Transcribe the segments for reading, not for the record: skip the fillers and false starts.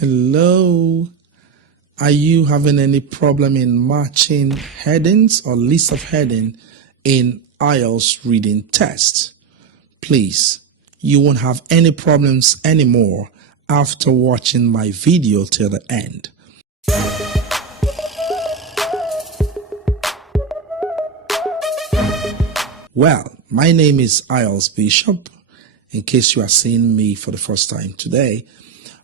Hello. Are you having any problem in matching headings or list of heading in Ielts reading test? Please, you won't have any problems anymore after watching my video till the end. Well, my name is Ielts Bishop, in case you are seeing me for the first time today.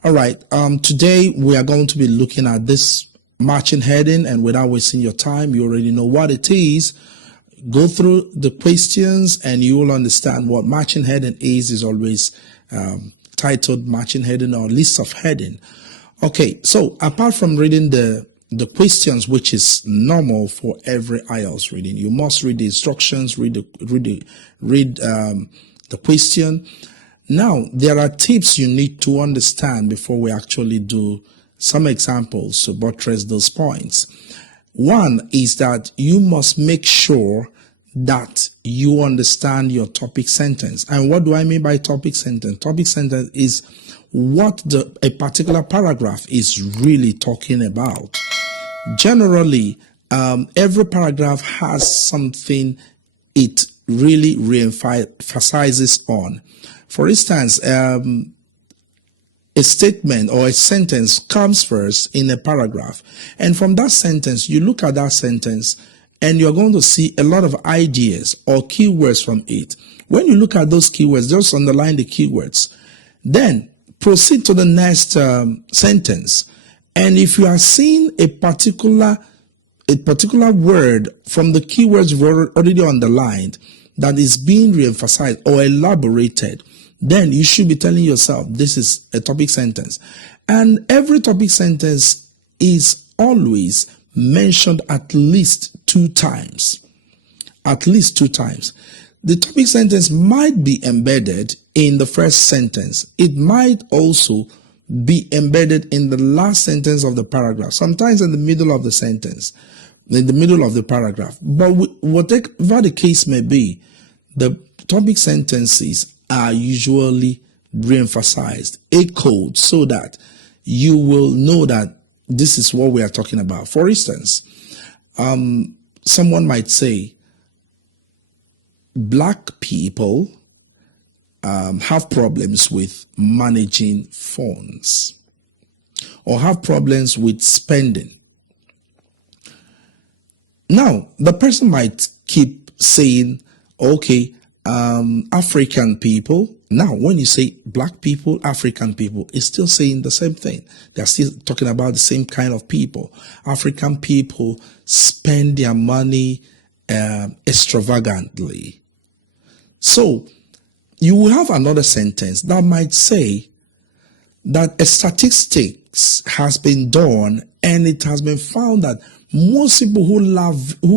All right, today we are going to be looking at this matching heading, and without wasting your time, you already know what it is. Go through the questions and you will understand what matching heading is always titled matching heading or list of heading. Okay, so apart from reading the questions, which is normal for every Ielts reading, you must read the instructions, read the question. Now, there are tips you need to understand before we actually do some examples to buttress those points. One is that you must make sure that you understand your topic sentence. And what do I mean by topic sentence? Topic sentence is what a particular paragraph is really talking about. Generally, every paragraph has something it really re-emphasizes on. For instance, a statement or a sentence comes first in a paragraph. And from that sentence, you look at that sentence and you're going to see a lot of ideas or keywords from it. When you look at those keywords, just underline the keywords. Then proceed to the next sentence. And if you are seeing a particular word from the keywords you've already underlined that is being re-emphasized or elaborated, then you should be telling yourself this is a topic sentence. And every topic sentence is always mentioned at least 2 times. At least 2 times. The topic sentence might be embedded in the first sentence. It might also be embedded in the last sentence of the paragraph, sometimes in the middle of the sentence, in the middle of the paragraph. But whatever the case may be, the topic sentences are usually re-emphasized, echoed, so that you will know that this is what we are talking about. For instance, someone might say, black people have problems with managing funds or have problems with spending. Now, the person might keep saying, okay, African people. Now, when you say black people, African people, it's still saying the same thing. They're still talking about the same kind of people. African people spend their money extravagantly. So, you will have another sentence that might say that a statistics has been done and it has been found that most people who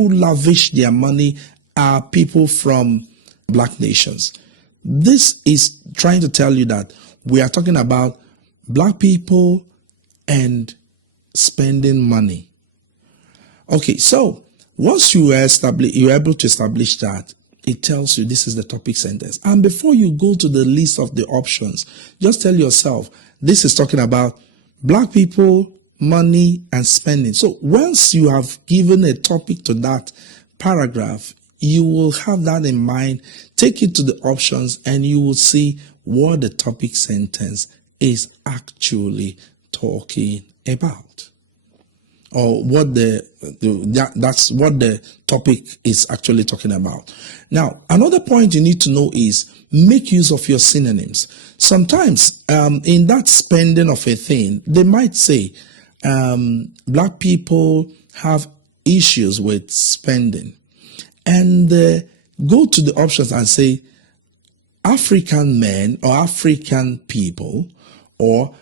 lavish their money are people from black nations. This is trying to tell you that we are talking about black people and spending money. Okay, so once you're able to establish that, it tells you this is the topic sentence. And before you go to the list of the options, just tell yourself, this is talking about black people, money, and spending. So once you have given a topic to that paragraph, you will have that in mind, take it to the options, and you will see what the topic sentence is actually talking about. Or what that's what the topic is actually talking about. Now, another point you need to know is make use of your synonyms. Sometimes in that spending of a thing, they might say black people have issues with spending. And go to the options and say African men or African people or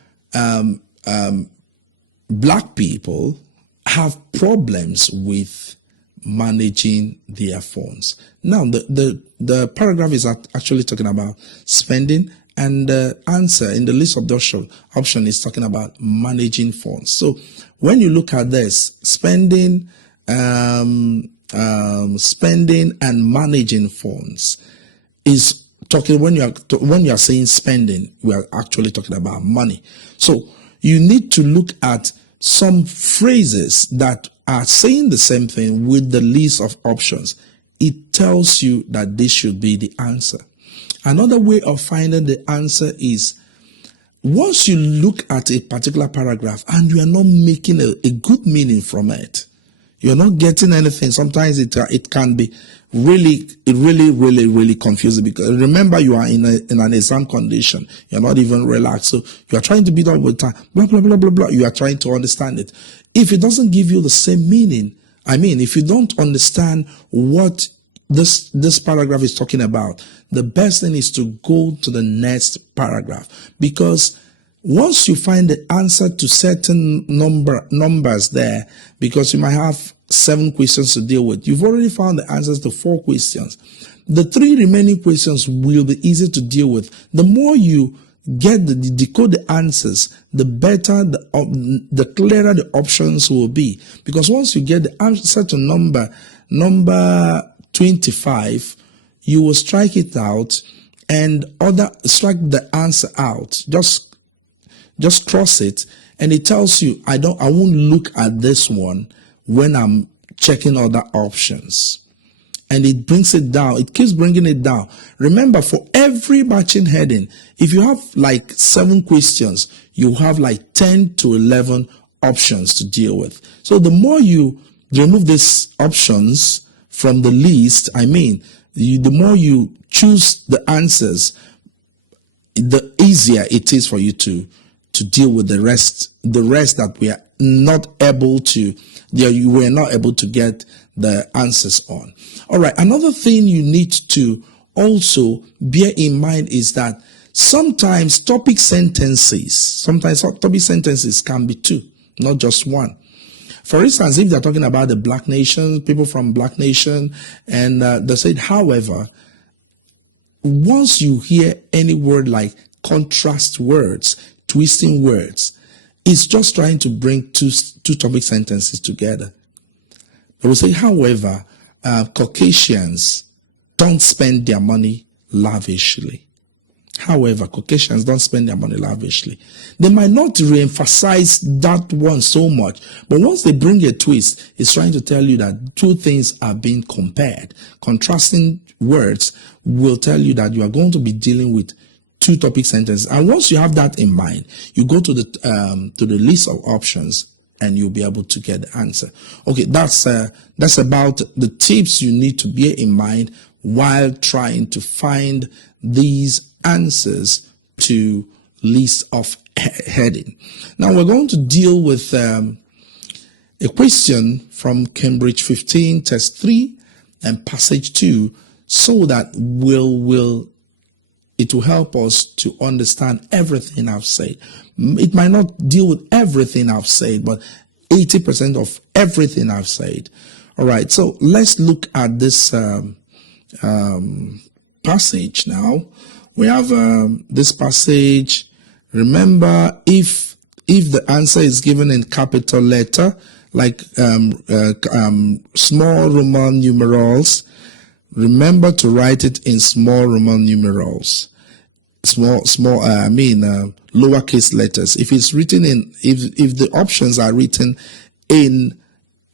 black people have problems with managing their funds. Now, the paragraph is actually talking about spending, and the answer in the list of the option is talking about managing funds. So when you look at this, spending and managing funds is talking, when you are saying spending, we are actually talking about money. So you need to look at some phrases that are saying the same thing with the list of options. It tells you that this should be the answer. Another way of finding the answer is once you look at a particular paragraph and you are not making a good meaning from it, you're not getting anything. Sometimes it can be really confusing, because remember, you are in an exam condition. You're not even relaxed. So you are trying to beat up with time, blah, blah, blah, blah, blah. You are trying to understand it. If it doesn't give you the same meaning, if you don't understand what this paragraph is talking about, the best thing is to go to the next paragraph, because once you find the answer to certain numbers there, because you might have 7 questions to deal with, you've already found the answers to 4 questions. The 3 remaining questions will be easy to deal with. The more you get the decode the answers, the better, the clearer the options will be. Because once you get the answer to number 25, you will strike it out and strike the answer out. Just cross it, and it tells you, I won't look at this one when I'm checking other options. And it brings it down. It keeps bringing it down. Remember, for every matching heading, if you have like 7 questions, you have like 10 to 11 options to deal with. So the more you remove these options from the list, the more you choose the answers, the easier it is for you to deal with the rest that we are not able to, you were not able to get the answers on. All right. Another thing you need to also bear in mind is that sometimes topic sentences can be 2, not just 1. For instance, if they're talking about the Black nation, people from Black nation, and they said, however, once you hear any word like contrast words, twisting words, it's just trying to bring two topic sentences together. They will say, however, Caucasians don't spend their money lavishly. However, Caucasians don't spend their money lavishly. They might not re-emphasize that one so much, but once they bring a twist, it's trying to tell you that 2 things are being compared. Contrasting words will tell you that you are going to be dealing with 2 topic sentences. And once you have that in mind, you go to the list of options and you'll be able to get the answer. Okay, that's about the tips you need to bear in mind while trying to find these answers to list of heading. Now we're going to deal with a question from Cambridge 15, test 3 and passage 2, so that it will help us to understand everything I've said. It might not deal with everything I've said, but 80% of everything I've said. All right, so let's look at this passage now. We have this passage. Remember, if the answer is given in capital letter, like small Roman numerals, remember to write it in small Roman numerals. Lowercase letters. If it's written if the options are written in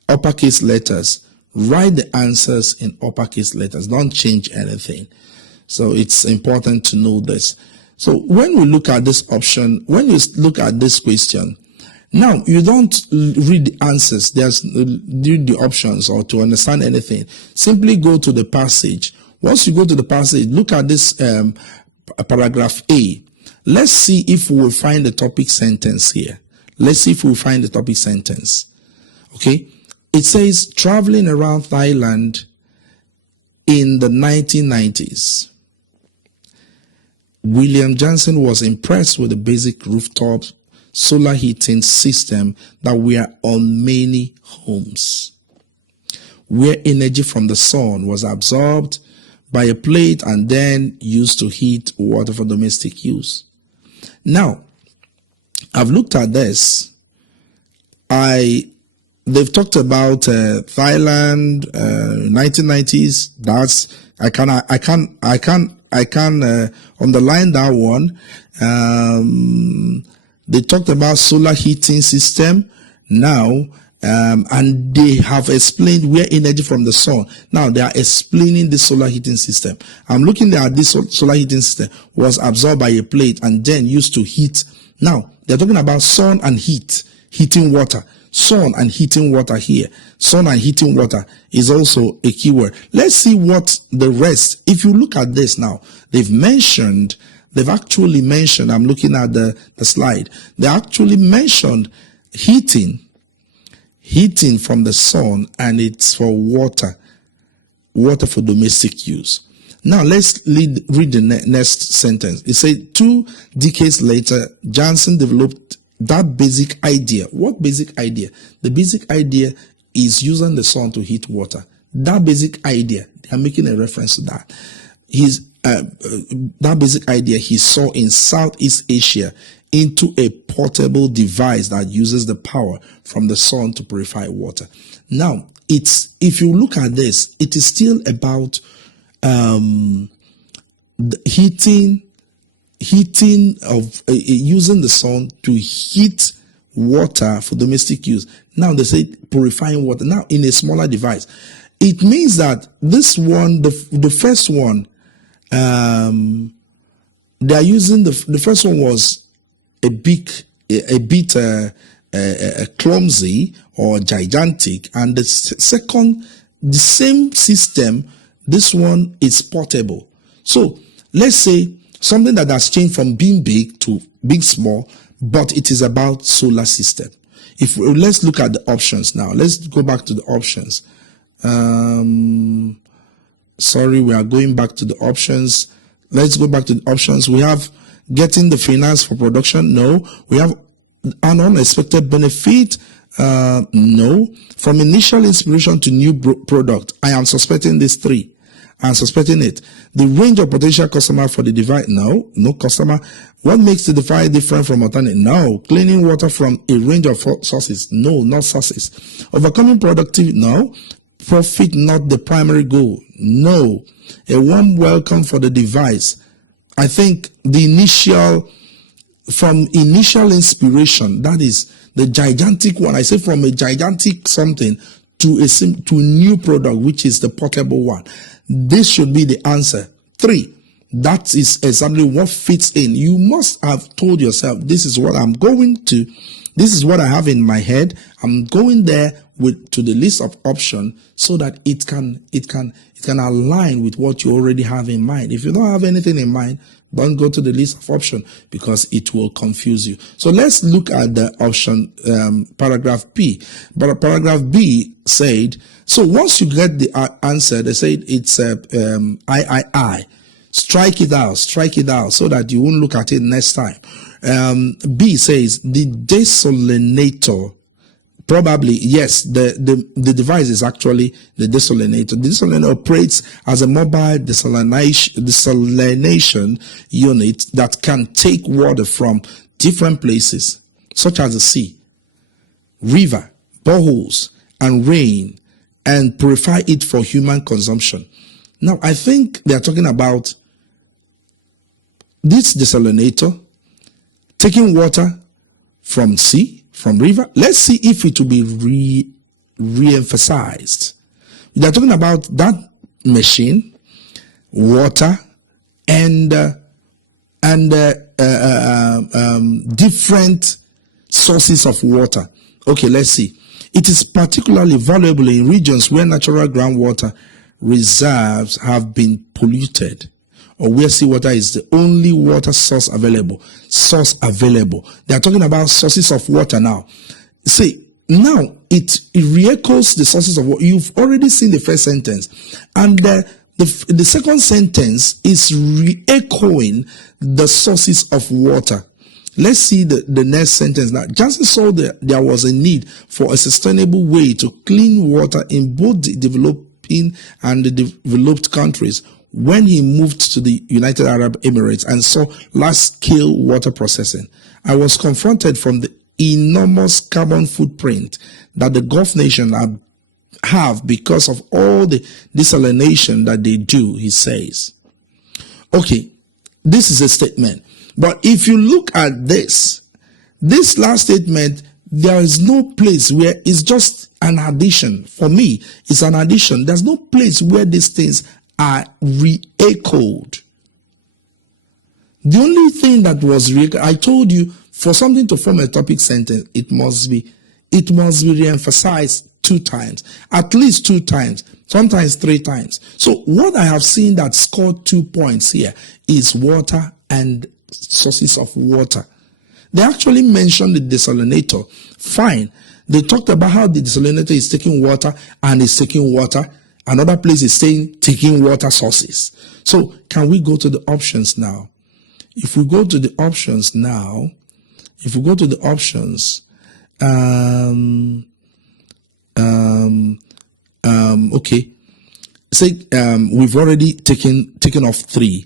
uppercase letters, write the answers in uppercase letters. Don't change anything. So it's important to know this. So when we look at this option, when you look at this question, now you don't read the answers. Read the options or to understand anything. Simply go to the passage. Once you go to the passage, look at this paragraph A. Let's see if we will find the topic sentence here. Let's see if we will find the topic sentence. Okay. It says, traveling around Thailand in the 1990s. William Johnson was impressed with the basic rooftop solar heating system that were on many homes, where energy from the sun was absorbed by a plate and then used to heat water for domestic use. Now, I've looked at this. They've talked about Thailand, 1990s. I can underline that one. They talked about solar heating system now, and they have explained where energy from the sun. Now they are explaining the solar heating system. I'm looking at this solar heating system was absorbed by a plate and then used to heat. Now they're talking about sun and heat, heating water. Sun and heating water here. Sun and heating water is also a keyword. Let's see what the rest. If you look at this now, they've actually mentioned, I'm looking at the slide. They actually mentioned heating from the sun, and it's for water for domestic use. Now let's read the next sentence. It says 2 decades later, Johnson developed that basic idea. What basic idea? The basic idea is using the sun to heat water. That basic idea, they are making a reference to that. That basic idea he saw in Southeast Asia into a portable device that uses the power from the sun to purify water. Now, if you look at this, it is still about the heating of using the sun to heat water for domestic use. Now they say purifying water. Now in a smaller device, it means that this one, the first one, they are using the first one was a bit clumsy or gigantic, and the second, the same system. This one is portable. So let's say something that has changed from being big to big small, but it is about solar system. Let's look at the options now. Let's go back to the options. Sorry, we are going back to the options. Let's go back to the options. We have getting the finance for production. No. We have an unexpected benefit. No. From initial inspiration to new product. I am suspecting these 3. I'm suspecting it. The range of potential customer for the device. No customer. What makes the device different from alternative? No. Cleaning water from a range of sources. No, not sources. Overcoming productivity. No. Profit not the primary goal. No. A warm welcome for the device. I think from initial inspiration, that is the gigantic one. I say from a gigantic something to a new product, which is the portable one. This should be the answer. 3. That is exactly what fits in. You must have told yourself, this is what I'm going to. This is what I have in my head. I'm going there to the list of options so that it can align with what you already have in mind. If you don't have anything in mind, don't go to the list of options because it will confuse you. So let's look at the option, paragraph B. But paragraph B said, so once you get the answer, they said it's I. Strike it out so that you won't look at it next time. B says the desalinator. Probably, yes, the device is actually the desalinator. The desalinator operates as a mobile desalination unit that can take water from different places, such as the sea, river, boreholes, and rain, and purify it for human consumption. Now, I think they are talking about this desalinator taking water from sea, from river. Let's see if it will be re-emphasized. They're talking about that machine, water, and different sources of water. Okay, let's see. It is particularly valuable in regions where natural groundwater reserves have been polluted, or where seawater is the only water source available. They are talking about sources of water now. See, now it re-echoes the sources of water. You've already seen the first sentence, and the second sentence is re-echoing the sources of water. Let's see the next sentence now. Johnson saw that there was a need for a sustainable way to clean water in both the developing and the developed countries when he moved to the United Arab Emirates and saw large-scale water processing. I was confronted from the enormous carbon footprint that the Gulf nations have because of all the desalination that they do, he says. Okay, this is a statement. But if you look at this, this last statement, there is no place where it's just an addition. For me, it's an addition. There's no place where these things are re-echoed. The only thing that was I told you, for something to form a topic sentence, it must be re-emphasized 2 times, at least 2 times, sometimes 3 times. So what I have seen that scored 2 points here is water and sources of water. They actually mentioned the desalinator. Fine. They talked about how the desalinator is taking water and is taking water. Another place is saying taking water sources. So can we go to the options now? If we go to the options now, okay. Say we've already taken off 3.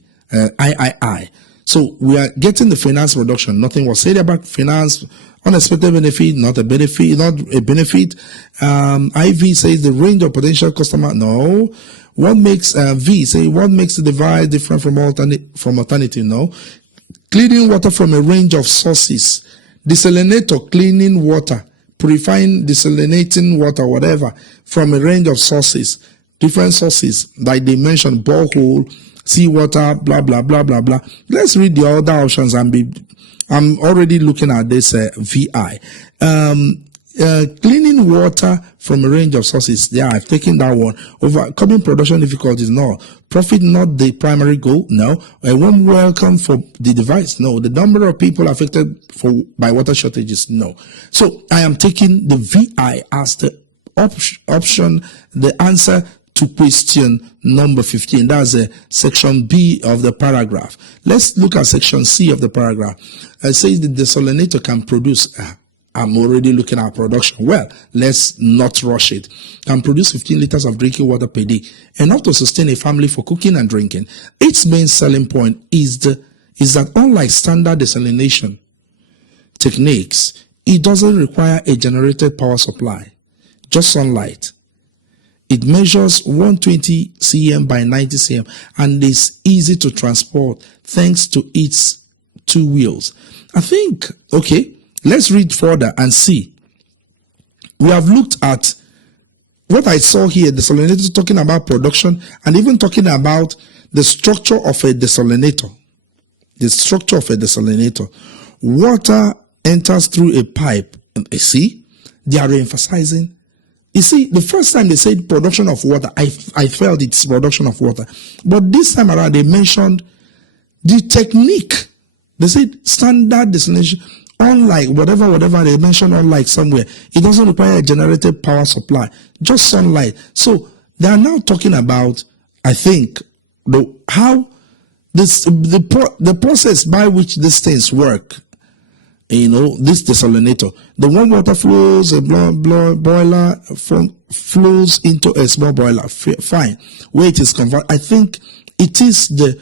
I. So we are getting the finance production. Nothing was said about finance. Unexpected benefit, not a benefit. IV says the range of potential customer. No. What makes V say what makes the device different from alternative? No. Cleaning water from a range of sources. Desalinator, cleaning water, purifying, desalinating water, whatever, from a range of sources, different sources, like they mentioned, borehole, seawater, blah, blah, blah, blah, blah. Let's read the other options I'm already looking at this VI. Cleaning water from a range of sources. Yeah, I've taken that one. Overcoming production difficulties. No. Profit not the primary goal. No. A warm welcome for the device. No. The number of people affected by water shortages. No. So I am taking the VI as the option, the answer to question number 15. That's section B of the paragraph. Let's look at section C of the paragraph. It says the desalinator can produce. I'm already looking at production. Well, let's not rush it. Can produce 15 liters of drinking water per day, enough to sustain a family for cooking and drinking. Its main selling point is that unlike standard desalination techniques, it doesn't require a generated power supply, just sunlight. It measures 120 cm by 90 cm and is easy to transport thanks to its 2 wheels. I think, okay, let's read further and see. We have looked at what I saw here, desalinator talking about production and even talking about the structure of a desalinator. The structure of a desalinator. Water enters through a pipe. You see, they are emphasizing. You see, the first time they said production of water, I felt it's production of water. But this time around, they mentioned the technique. They said standard desalination. Unlike whatever they mentioned, unlike somewhere, it doesn't require a generated power supply, just sunlight. So they are now talking about, I think, how the process by which these things work. You know, this desalinator, the warm water flows, a boiler flows into a small boiler. Fine, where it is converted. I think it is the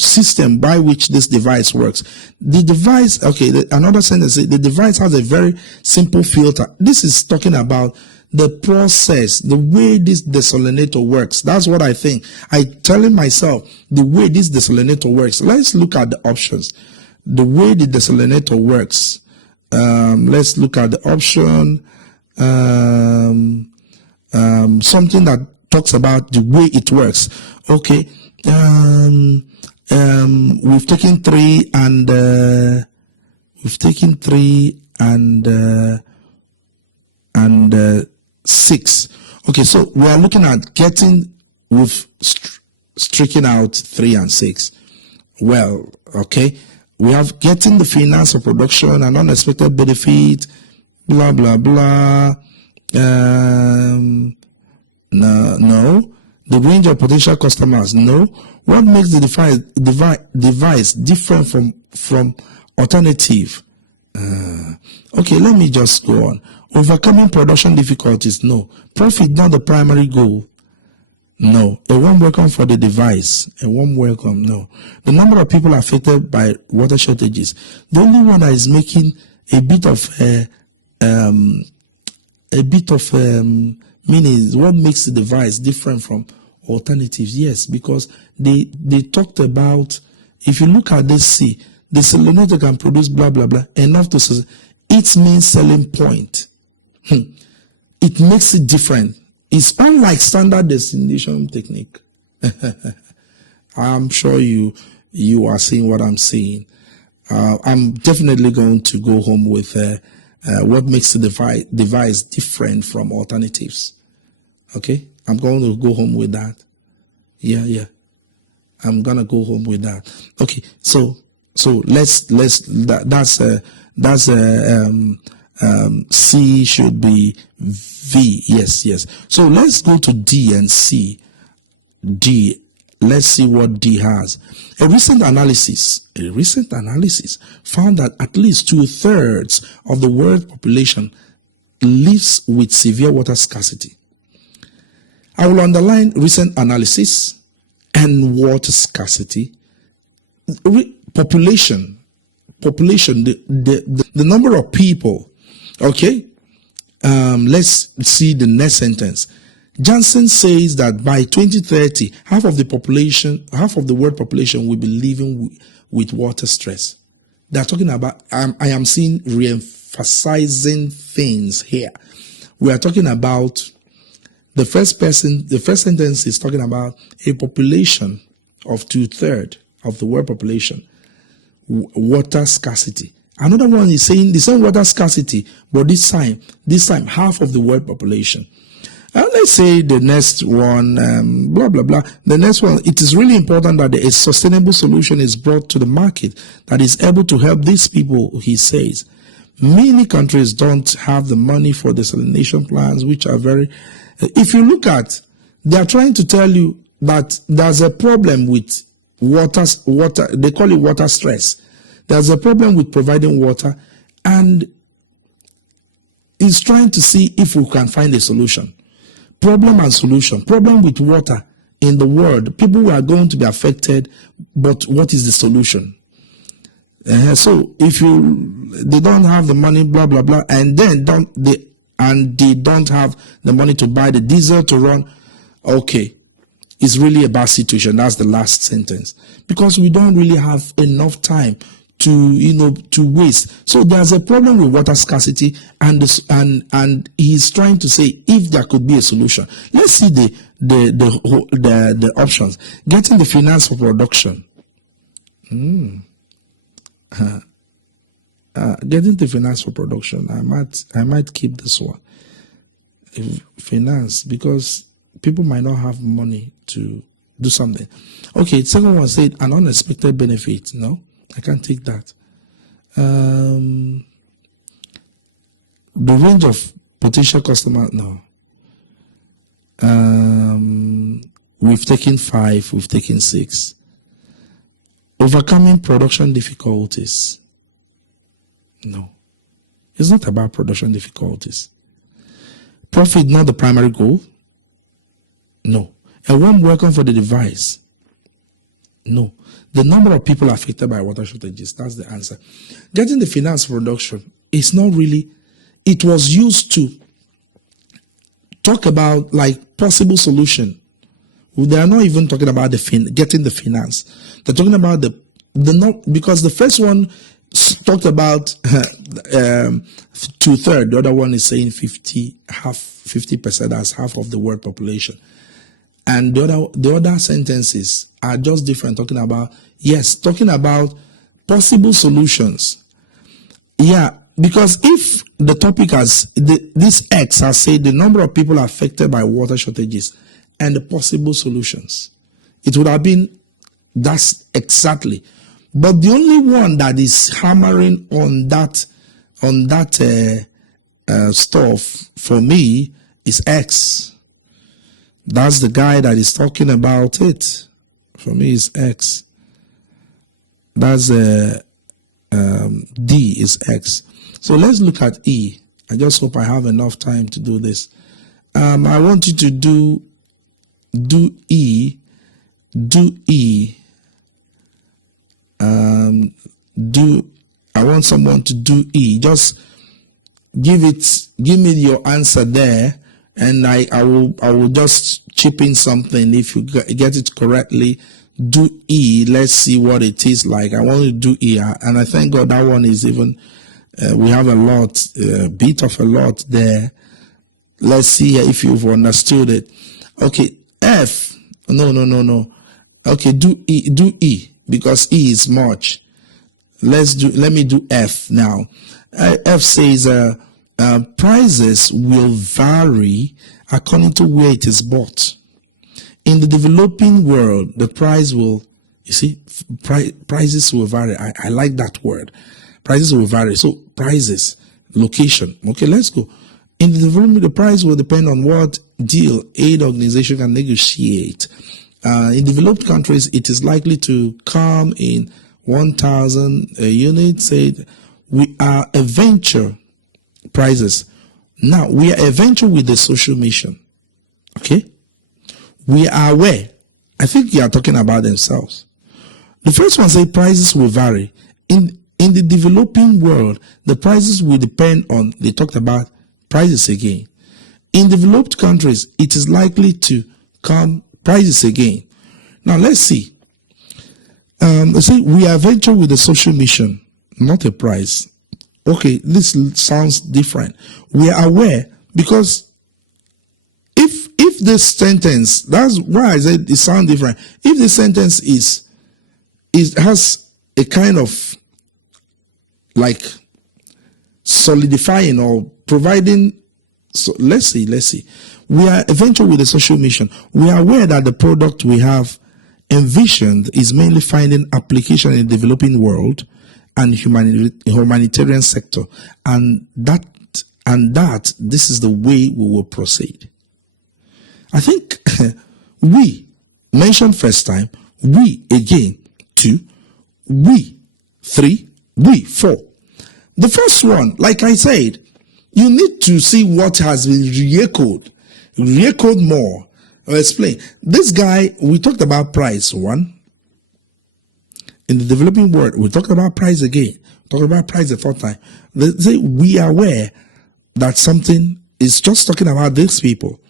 system by which this device works. The device, okay, another sentence, the device has a very simple filter. This is talking about the process, the way this desalinator works. That's what I think. I'm telling myself the way this desalinator works. Let's look at the options. The way the desalinator works. Let's look at the option. Something that talks about the way it works. Okay. We've taken 3 and 6. Okay, so we are looking at we've stricken out 3 and 6. Well, okay, we have getting the finance of production and unexpected benefit, blah blah blah. No. The range of potential customers, no. What makes the device different from alternative? Okay, let me just go on. Overcoming production difficulties, no. Profit not the primary goal, no. A warm welcome for the device, a warm welcome, no. The number of people affected by water shortages, the only one that is making a bit of meaning is what makes the device different from alternatives. Yes, because they talked about, if you look at this C, the selenoid can produce blah, blah, blah, enough to say its main selling point. It makes it different. It's unlike standard destination technique. I'm sure you are seeing what I'm saying. I'm definitely going to go home with what makes the device different from alternatives. Okay, I'm going to go home with that. Yeah. I'm gonna go home with that. Okay, so that's C should be V. Yes. So let's go to D and C. D. Let's see what D has. A recent analysis found that at least 2/3 of the world population lives with severe water scarcity. I will underline recent analysis and water scarcity. Population, the number of people. Okay, let's see the next sentence. Johnson says that by 2030, half of the world population will be living with water stress. They're talking about, I am seeing re-emphasizing things here. We are talking about the first sentence is talking about a population of 2/3 of the world population, water scarcity. Another one is saying the same water scarcity, but this time half of the world population. Let's say the next one, blah, blah, blah. The next one, it is really important that a sustainable solution is brought to the market that is able to help these people, he says. Many countries don't have the money for desalination plants, which are very... If you look at, they are trying to tell you that there's a problem with water, they call it water stress. There's a problem with providing water, and it's trying to see if we can find a solution. Problem and solution. Problem with water in the world. People are going to be affected, but what is the solution? So if they don't have the money, blah, blah, blah, and then they don't have the money to buy the diesel to run, okay, it's really a bad situation. That's the last sentence. Because we don't really have enough time to waste. So there's a problem with water scarcity, and he's trying to say if there could be a solution. Let's see the options. Getting the finance for production. Getting the finance for production. I might keep this one. Finance, because people might not have money to do something. Okay, second one said an unexpected benefit. No, I can't take that. The range of potential customers. No. We've taken 5. We've taken 6. Overcoming production difficulties. No, it's not about production difficulties. Profit not the primary goal. No. A warm welcome for the device. No. The number of people affected by water shortages. That's the answer. Getting the finance production is not really. It was used to talk about like possible solution. They are not even talking about getting the finance. They're talking about because the first one talked about 2/3. The other one is saying 50%, as half of the world population. And the other sentences are just different, talking about possible solutions. Yeah, because if the topic this X has said the number of people affected by water shortages and the possible solutions, it would have been that's exactly. But the only one that is hammering on that stuff for me is X. That's the guy that is talking about it. For me, is X. That's D is X. So let's look at E. I just hope I have enough time to do this. I want you to do E. I want someone to do E. Just give me your answer there, and I will just chip in something if you get it correctly. do E. Let's see what it is like. I want to do E, and I thank God that one is even, we have a lot, bit of a lot there. Let's see if you've understood it. Okay, F. No. Okay, do E because E is much. Let me do F now. F says prices will vary according to where it is bought. In the developing world, the price will, you see, prices will vary. I like that word. Prices will vary. So prices, location. Okay, let's go. In the development, the price will depend on what deal aid organization can negotiate. In developed countries, it is likely to come in 1,000 units. Said we are a venture prices. Now we are a venture with the social mission. Okay, we are aware. I think you are talking about themselves. The first one says prices will vary. In the developing world, the prices will depend on. They talked about prices again. In developed countries, it is likely to come prices again. Now let's see. They say we are venture with a social mission, not a price. Okay, this sounds different. We are aware because if this sentence, that's why I said it sounds different. If the sentence has a kind of like solidifying or providing. So let's see. We are a venture with a social mission. We are aware that the product we have envisioned is mainly finding application in the developing world and humanitarian sector, and that this is the way we will proceed. I think we mentioned first time, we again 2, we 3, we 4. The first one, like I said, you need to see what has been re-echoed more. I'll explain. This guy, we talked about price 1. In the developing world, we talked about price again. Talked about price the 4th time. They say we are aware that something is just talking about these people.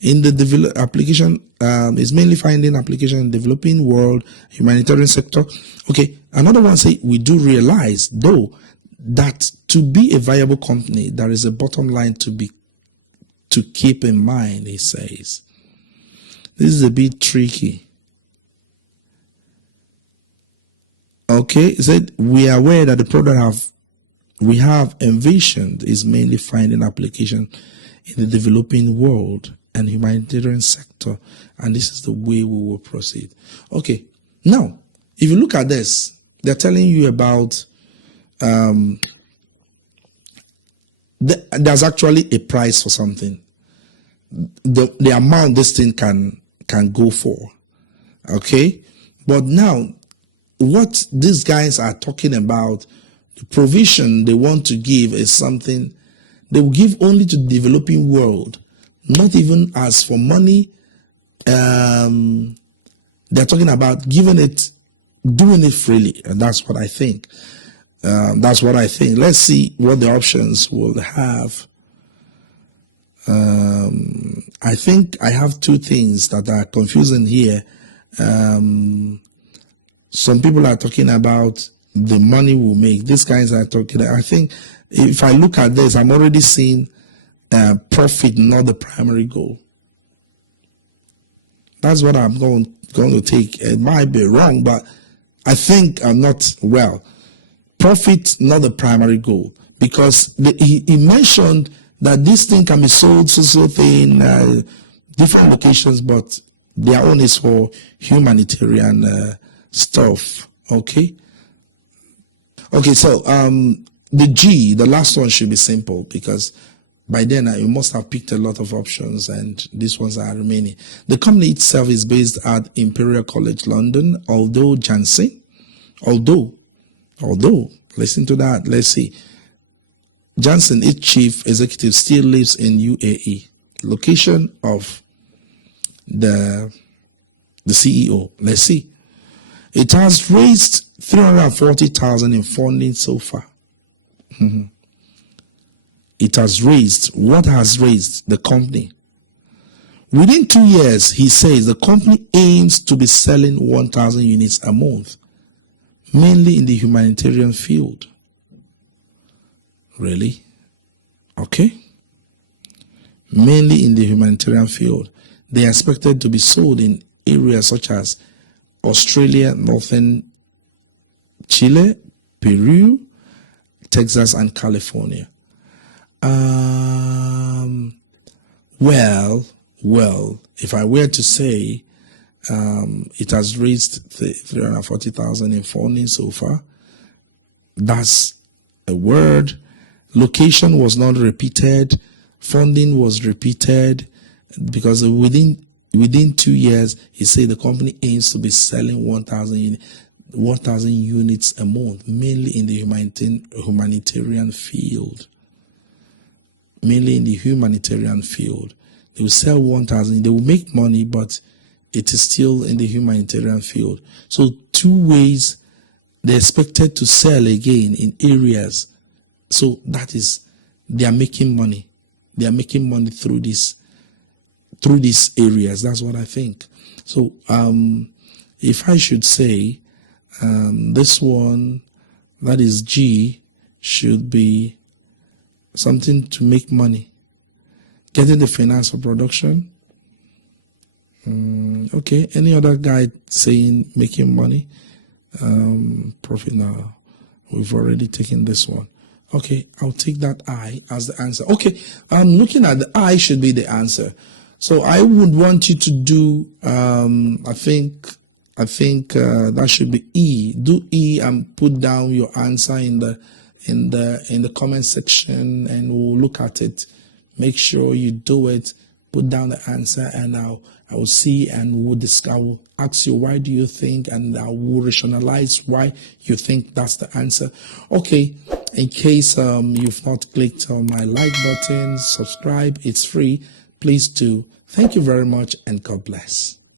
In the application, is mainly finding application in the developing world, humanitarian sector. Okay, another one say we do realize though that to be a viable company, there is a bottom line to keep in mind, he says. This is a bit tricky. Okay, he said we are aware that the product we have envisioned is mainly finding application in the developing world and humanitarian sector, and this is the way we will proceed. Okay, now if you look at this, they're telling you about there's actually a price for something. The amount this thing can go for. Okay, but now what these guys are talking about, the provision they want to give is something they will give only to the developing world, not even as for money. They're talking about giving it, doing it freely, and that's what I think. Let's see what the options will have. I think I have 2 things that are confusing here. Some people are talking about the money we'll make. These guys are talking. I think if I look at this, I'm already seeing profit, not the primary goal. That's what I'm going to take. It might be wrong, but I think I'm not well. Profit, not the primary goal, because he mentioned that this thing can be sold, so thing, different locations, but their own is for humanitarian stuff. Okay. So the G, the last one, should be simple because by then you must have picked a lot of options, and these ones are remaining. The company itself is based at Imperial College London, although listen to that. Let's see. Johnson, its chief executive, still lives in UAE. Location of the CEO. Let's see. It has raised 340,000 in funding so far. It has raised. What has raised? The company. Within 2 years, he says the company aims to be selling 1,000 units a month, mainly in the humanitarian field. Really? Okay. Mainly in the humanitarian field. They are expected to be sold in areas such as Australia, northern Chile, Peru, Texas, and California. Well, if I were to say it has raised 340,000 in funding so far, that's a word. Location was not repeated. Funding was repeated because within 2 years, he said the company aims to be selling 1,000 units a month, mainly in the humanitarian field. Mainly in the humanitarian field. They will sell 1,000. They will make money, but it is still in the humanitarian field. So 2 ways they're expected to sell again in areas. So that is, they are making money. They are making money through these areas. That's what I think. So if I should say, this one, that is G, should be something to make money. Getting the finance for production. Okay. Any other guy saying making money? Profit now. We've already taken this one. Okay, I'll take that I as the answer. Okay, I'm looking at the I should be the answer. So I would want you to do, I think that should be E. Do E and put down your answer in the comment section, and we'll look at it. Make sure you do it. Put down the answer, and I will see, and we'll discuss. I will ask you, why do you think, and I will rationalize why you think that's the answer. Okay, in case you've not clicked on my like button, subscribe, it's free. Please do. Thank you very much, and God bless.